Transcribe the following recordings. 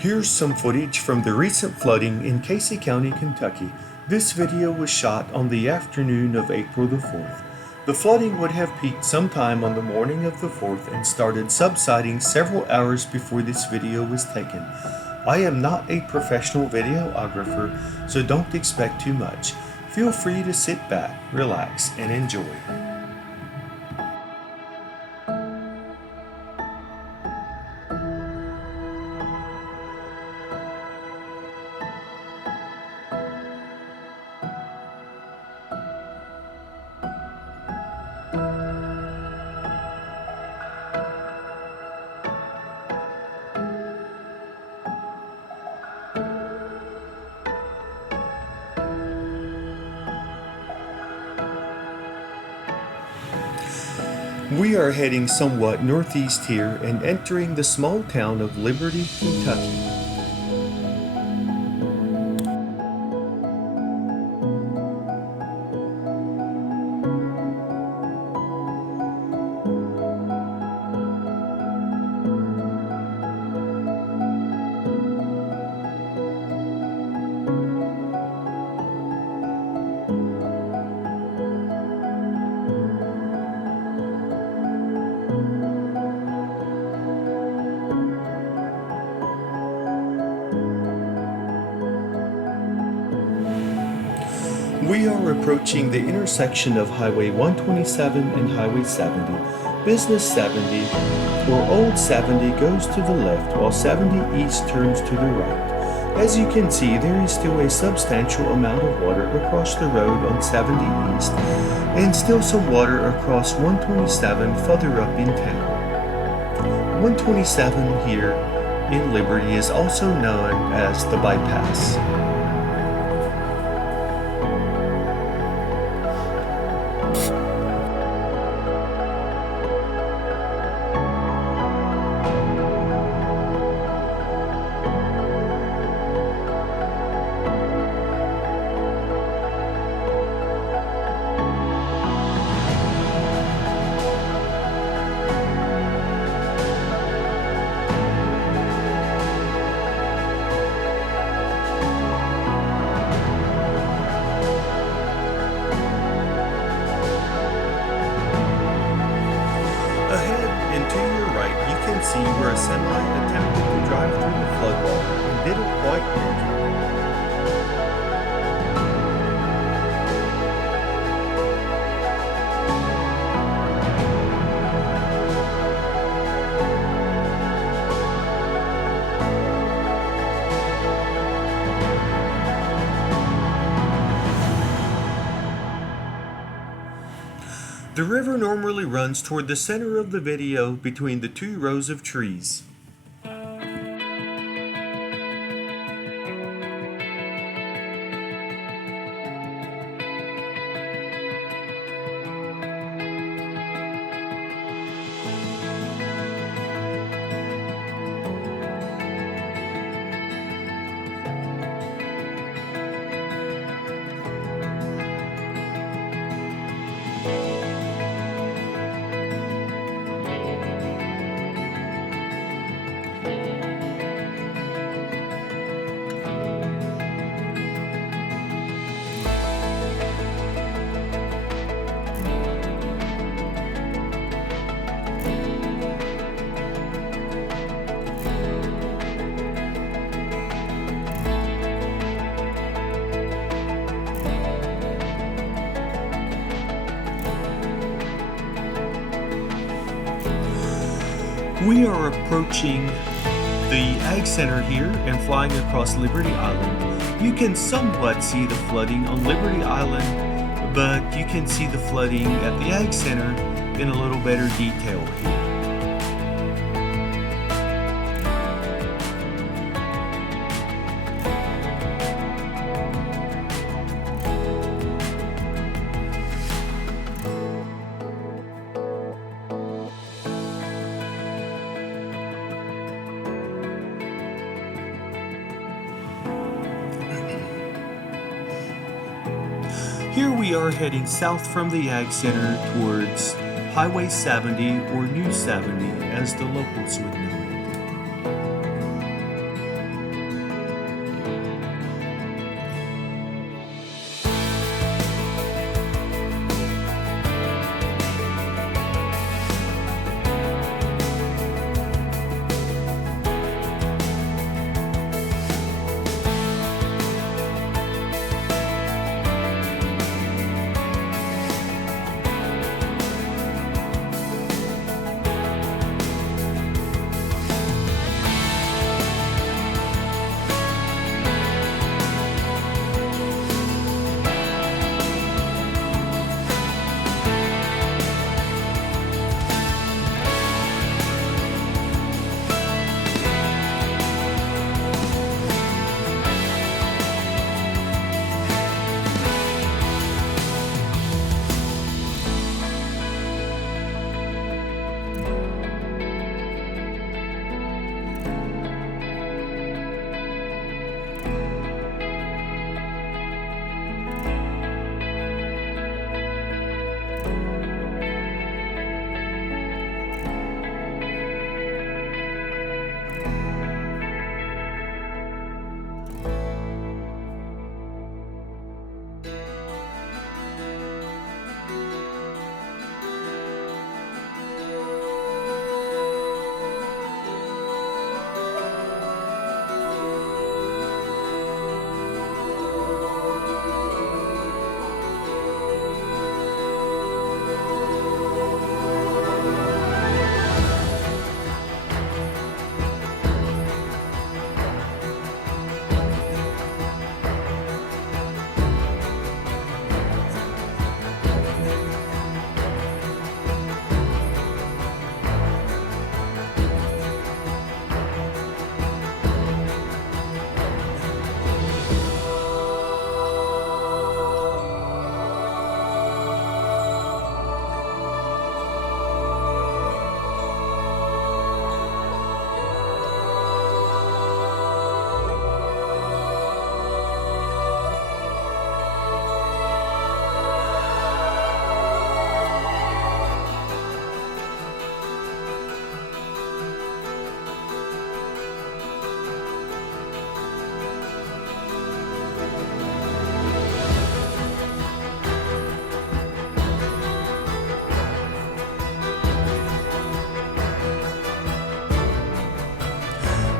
Here's some footage from the recent flooding in Casey County, Kentucky. This video was shot on the afternoon of April the 4th. The flooding would have peaked sometime on the morning of the 4th and started subsiding several hours before this video was taken. I am not a professional videographer, so don't expect too much. Feel free to sit back, relax, and enjoy. We are heading somewhat northeast here and entering the small town of Liberty, Kentucky. We are approaching the intersection of Highway 127 and Highway 70. Business 70, or Old 70, goes to the left while 70 East turns to the right. As you can see, there is still a substantial amount of water across the road on 70 East, and still some water across 127 further up in town. 127 here in Liberty is also known as the bypass. See where a semi attempted to drive through the floodwater and didn't quite make it. The river normally runs toward the center of the video between the two rows of trees. We are approaching the Ag Center here and flying across Liberty Island. You can somewhat see the flooding on Liberty Island, but you can see the flooding at the Ag Center in a little better detail here. Here we are heading south from the Ag Center towards Highway 70 or New 70 as the locals would know it.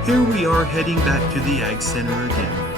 Here we are heading back to the Ag Center again.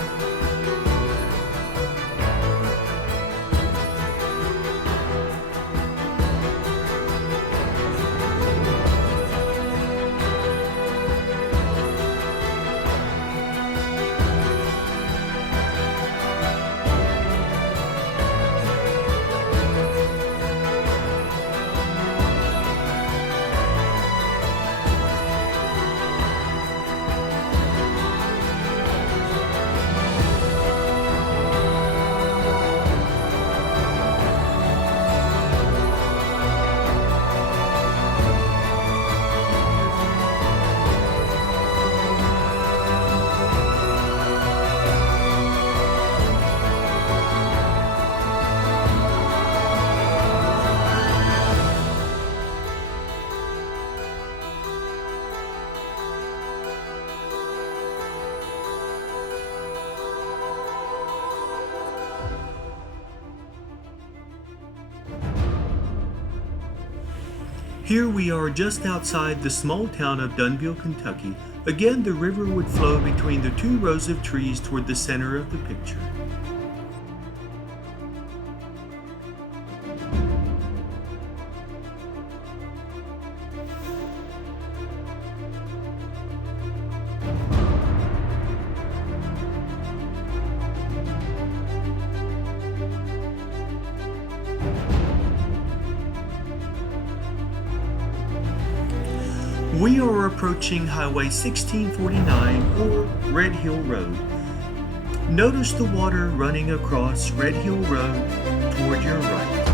Here we are just outside the small town of Dunnville, Kentucky. Again, the river would flow between the two rows of trees toward the center of the picture. We are approaching Highway 1649 or Red Hill Road. Notice the water running across Red Hill Road toward your right.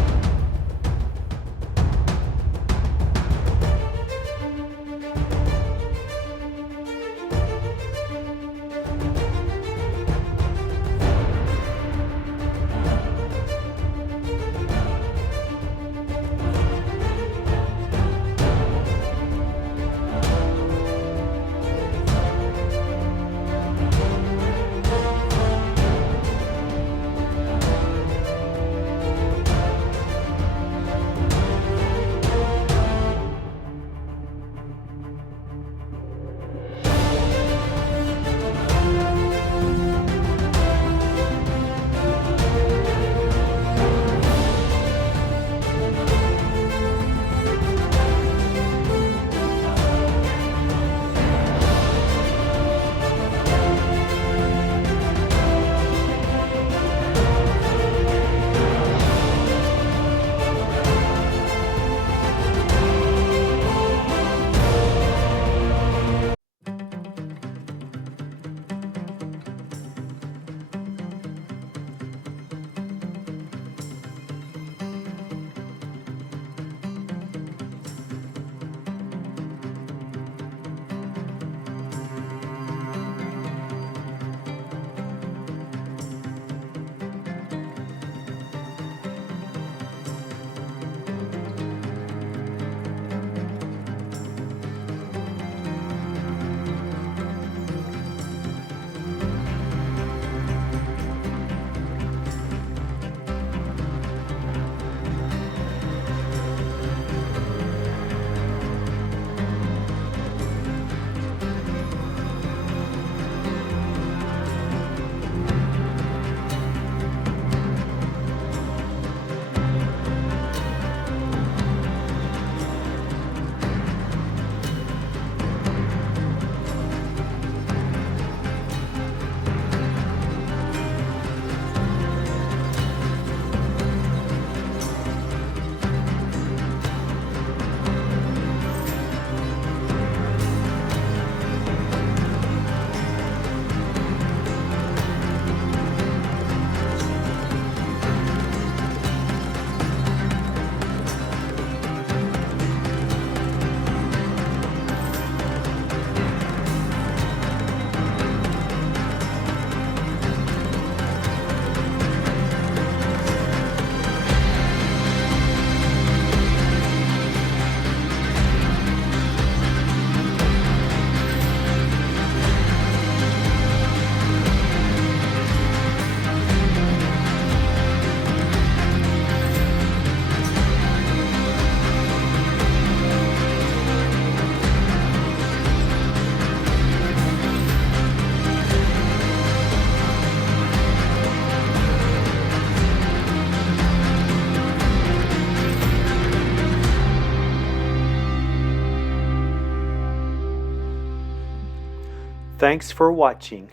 Thanks for watching.